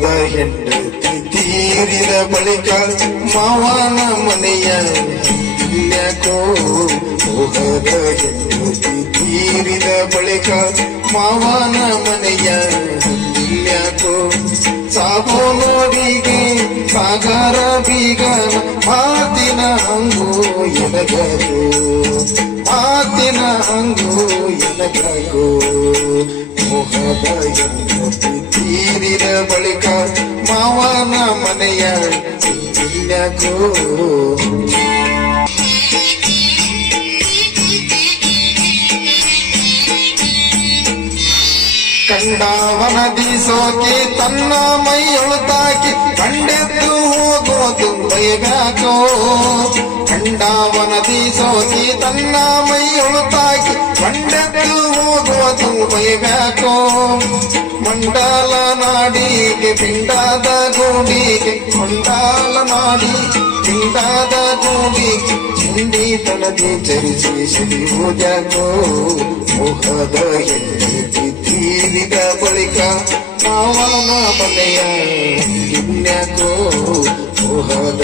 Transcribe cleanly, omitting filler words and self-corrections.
ಮೋಹದ ಹೆಂಡತಿ ತೀರಿದ ಬಳಿಕ ಮಾವನ ಮನೆಯ ಇಲ್ಯಾಕೋ ಮೋಹದ ಹೆಂಡತಿ ತೀರಿದ ಬಳಿಕ ಮಾವನ ಮನೆಯ ಇಲ್ಯಾಕೋ ಸಾಬೋ ನೋಡಿಗೆ ಸಾಗರ ಬೀಗನ ಮಾತಿನ ಹಂಗು ಎನಗೋ ಮಾತಿನ ಹಂಗು ಎನಗೋ ಮೋಹದ ಹೆಂಡತಿ ತೀರಿದ ಬಳಿಕ ಮಾವನ ಮನೆಯ ಇಲ್ಯಾಕೋ ಕಂಡವನದಿ ಸೋಕಿ ತನ್ನ ಮೈಯೊಳು ತಾಕಿ ಕಂಡೆದ್ದು ಹೋಗೋದು ಬೈಬ್ಯಾಕೋ ಕಂಡವನದಿ ಸೋಕಿ ತನ್ನ ಮೈಯೊಳು ತಾಕಿ ಕಂಡೆದ್ದು ಹೋಗೋದು ಬೈಬ್ಯಾಕೋ ಮಂಡಲ ನಾಡಿಗೆ ಪಿಂಡಾದ ಗೂಡಿಗೆ ಮಂಡಲ ನಾಡಿ ಪಿಂಡಾದ ಗೂಡಿಗೆ ಚಿಂಡಿತನದಿ ಚರಿಸಿ ಸಿರಿಯುವುದ್ಯಾಕೋ ಮೋಹದ ಹೆಂಡತಿ ತೀರಿದ ಬಳಿಕ ಮಾವನ ಮನೆಯ ಇನ್ಯಾಕೋ ಮೋಹದ